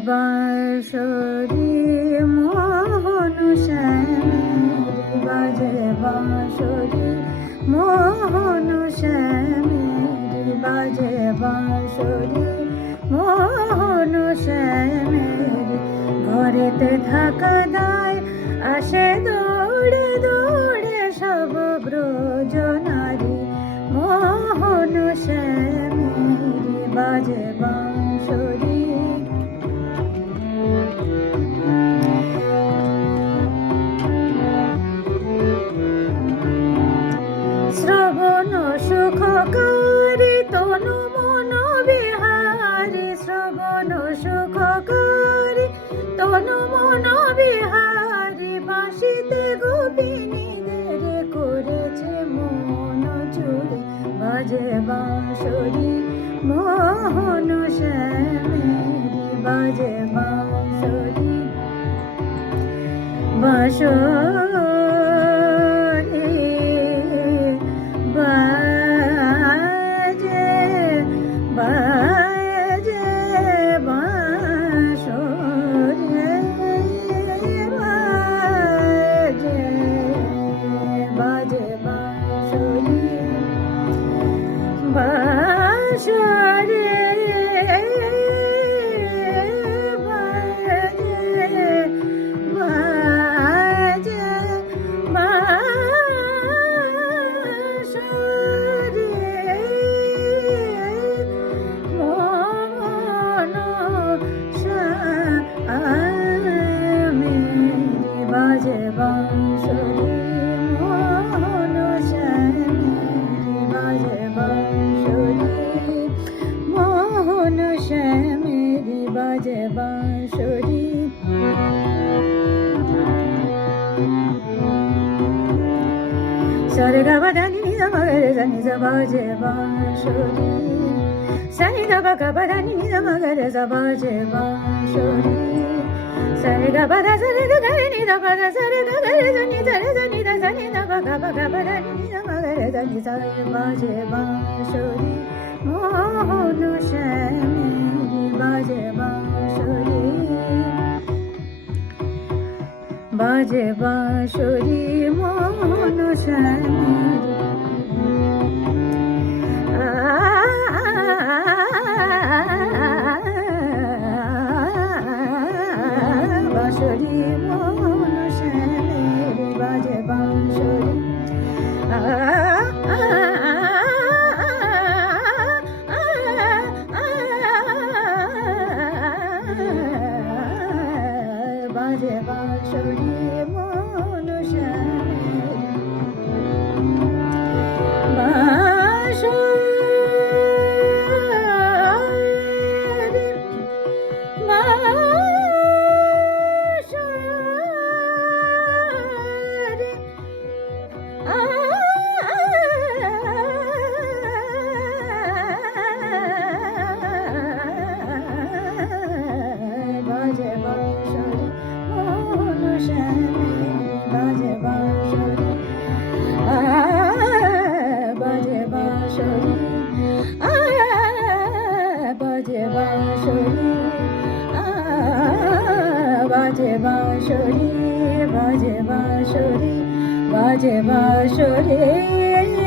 বাঁশরি মোহন শ্যামের বাজে বাঁশরি মোহন শ্যামের বাজে বাঁশরি মোহন শ্যামের ঘরেতে থাকা দায় আসে দৌড়ে দৌড়ে সব ব্রজ নারী মোহন শ্যামের বাজে বাঁশরি শ্রবণ সুখকারী তনু মন বিহারী শ্রবণ সুখকারী তনু মন বিহারী বাঁশিতে গোপিনীদের করেছে মন চুরে বাজে বাঁশরি মোহন শ্যামের বাজে বাঁশরি বাঁশরি বাজে বাঁশরি সরে গা বাদানি নিজা মগরে জানি বাজে বাঁশরি সরে গা বাগা বাদানি নিজা মগরে বাজে বাঁশরি সরে গা বাদা সরে গা রে নিজা বাগা সরে গা রে জানি দা জানি দা বাগা বাগা বাদানি নিজা মগরে জানি বাজে বাঁশরি মোহন শ্যামের বাজে বাঁশরি বাজে বাঁশরি মোহন শ্যামের বাঁশরি মোহন শ্যামের বাজে বাঁশরি বাজে বাঁশরি মোহন শ্যামের বাজে বাঁশরি বাজে বাঁশরি বাজে বাঁশরি বাজে বাঁশরি বাজে বাঁশরি বাজে বাঁশরি